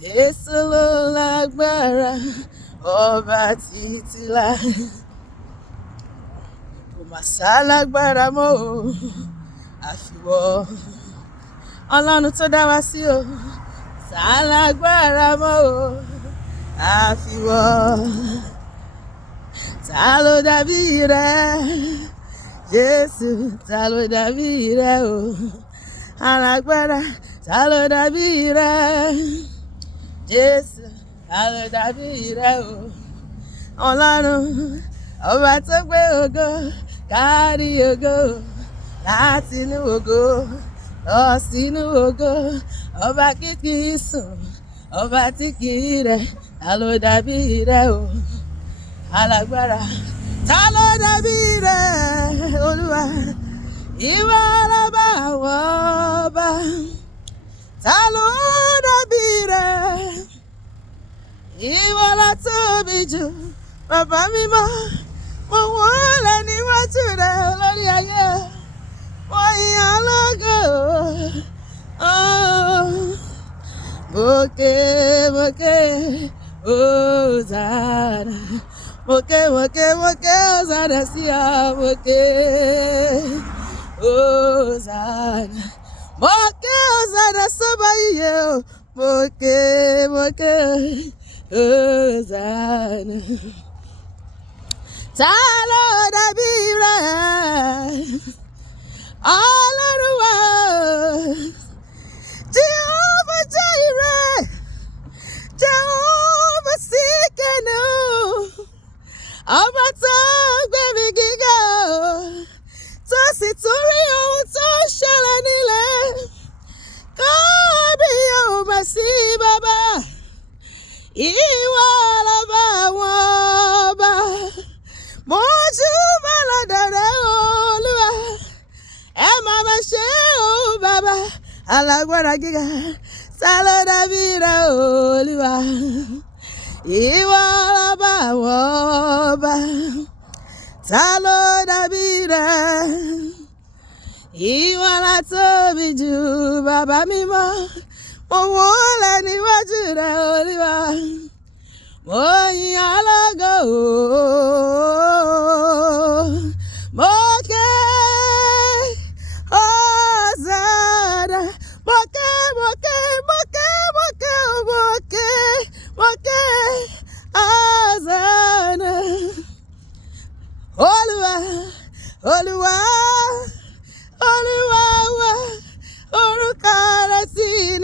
Jésù ló lágbára, ọba títí láé. Kò mà sálágbára mọ́ o, àfiwọ́. Ọlọ́run tó dá wa sí o, sálágbára mọ́ o, àfiwọ́. Ta ló dàbí rẹ, Jésù, ta ló dàbí rẹ o, alágbára, ta ló dàbí rẹ, Jésù, ta ló dàbí rẹ o. Ọlọ́run ọba tó gbé ògo kárí ògo, láti inú ògo lọ sínú ògo, ọba kì í sùn, ọba tí kì í rẹ̀, ta ló dàbí rẹ o, alágbára, ta ló dàbí rẹ, Olúwa, ìwọ lọba àwọn ọba, ta ló dàbí rẹ, ìwọ la tóbi jù, bàbá mímọ́, mo wólẹ̀ níwájú rẹ lórí ayé, mo yìn ọ́ lógo. Moke, Hosanna. Moke, Hosanna, siya, moke, Hosanna. Moke, Hosanna, soba iye o. Moke, Hosanna. Ta ló dàbí rẹ, Ọlọ́run wa, Jehovah Jireh, Jehovah Sikenu, ọba tó gbé mi gíga o, tó sì tún rí ohun tó ń ṣẹlẹ̀ nílẹ̀, kábíyèsí mà sí bàbá, ìwọ lọba àwọn ọba, mọ́júbà lọ́dọ̀ rẹ Olúwa, ẹ máa ma ṣe o bàbá, alágbára gíga, ta ló dàbí rẹ Olúwa, ìwọ lọba àwọn ọba, ta ló dàbí rẹ, ìwọ la tóbi jù, bàbá mímọ́, mo wólẹ̀ níwájú rẹ Olúwa, mo yìn ọ́ lógo.